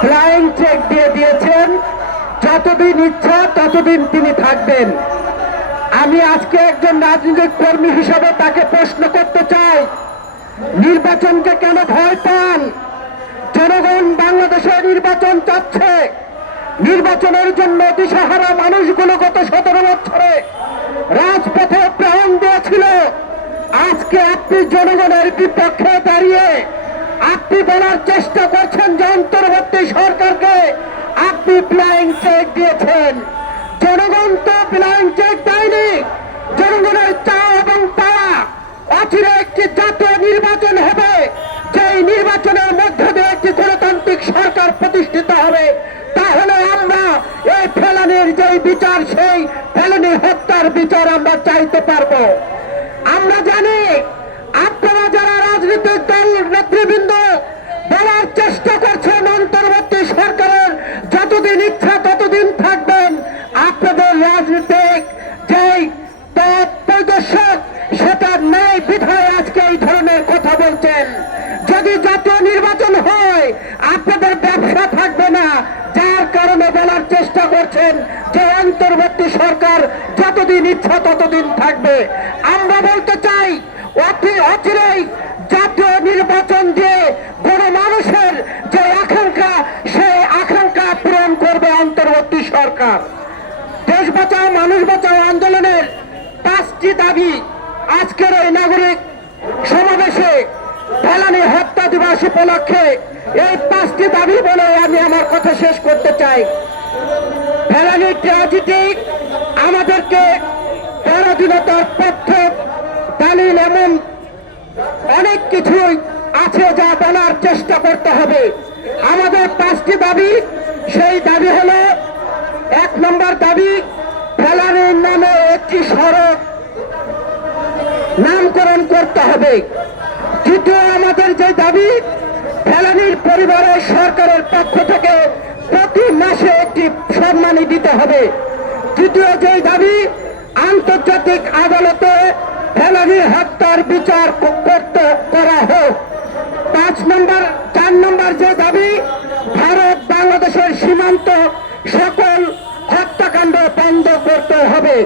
Flying check দিয়ে দিয়েছেন। যতদিন ইচ্ছা, ততদিন তিনি থাকবেন। আমি আজকে একজন রাজনৈতিক কর্মী হিসেবে তাকে প্রশ্ন করতে চাই, নির্বাচনকে কেন ভয় পান? জনগণ বাংলাদেশে নির্বাচন চাচ্ছে। নির্বাচনের জন্য দিশাহারা মানুষগুলো গত সতেরো বছরে রাজপথে প্রাণ দিয়েছিল। আজকে আপনি জনগণের বিপক্ষে দাঁড়িয়ে আপনি বলার চেষ্টা করছেন যে অন্তর্বর্তী সরকারকে আপনি ফ্লাইং চেক দিয়েছেন। জনগণ তো ফ্লাইং চেক দেয়নি। জনগণের চা এবং পাওয়া অচিরে একটি জাতীয় নির্বাচন হবে। যেই নির্বাচনের মধ্য দিয়ে একটি গণতান্ত্রিক সরকার প্রতিষ্ঠিত হবে, তাহলে আমরা এই ফেলানির যেই বিচার, সেই ফেলানি হত্যার বিচার আমরা চাইতে পারব। আমরা জানি রাজনৈতিক দল নেতৃবৃন্দ বলার চেষ্টা করছেন অন্তর্বর্তী সরকারের। যতদিন ইচ্ছা ততদিন থাকবেন। আপনাদের রাজনৈতিক যেই পথ প্রদর্শক সেটা নেই বিধায় আজকে এই ধরনের কথা বলছেন। যদি জাতীয় নির্বাচন হয়, আপনাদের ব্যবসা থাকবে না। যার কারণে বলার চেষ্টা করছেন যে অন্তর্বর্তী সরকার যতদিন ইচ্ছা ততদিন থাকবে। আমরা বলতে চাই অচিরেই জাতীয় নির্বাচন দিয়ে গণমানুষের যে আকাঙ্ক্ষা, সেই আকাঙ্ক্ষা পূরণ করবে অন্তর্বর্তী সরকার। দেশ বাঁচাও, মানুষ বাঁচাও আন্দোলনের পাঁচটি দাবি আজকের এই নাগরিক সমাবেশে ফেলানি হত্যা দিবস উপলক্ষে এই পাঁচটি দাবি বলে আমি আমার কথা শেষ করতে চাই। ফেলানি ট্র্যাজেডি আমাদেরকে পরাধীনতার পথ্য দালিল এমন অনেক কিছুই আছে যা বলার চেষ্টা করতে হবে। আমাদের পাঁচটি দাবি, সেই দাবি হলো, এক নম্বর দাবি, ফেলানির নামে একটি সড়ক নামকরণ করতে হবে। দ্বিতীয় আমাদের যে দাবি, ফেলানির পরিবারের সরকারের পক্ষ থেকে প্রতি মাসে একটি সম্মানী দিতে হবে। তৃতীয় যে দাবি, আন্তর্জাতিক আদালতে ফেলানি হত্যার বিচার করতে করা হোক। পাঁচ নম্বর, চার নম্বর যে দাবি, ভারত বাংলাদেশের সীমান্ত সকল হত্যাকাণ্ড বন্ধ করতে হবে।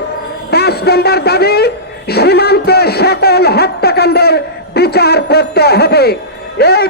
পাঁচ নম্বর দাবি, সীমান্তে সকল হত্যাকাণ্ডের বিচার করতে হবে। এই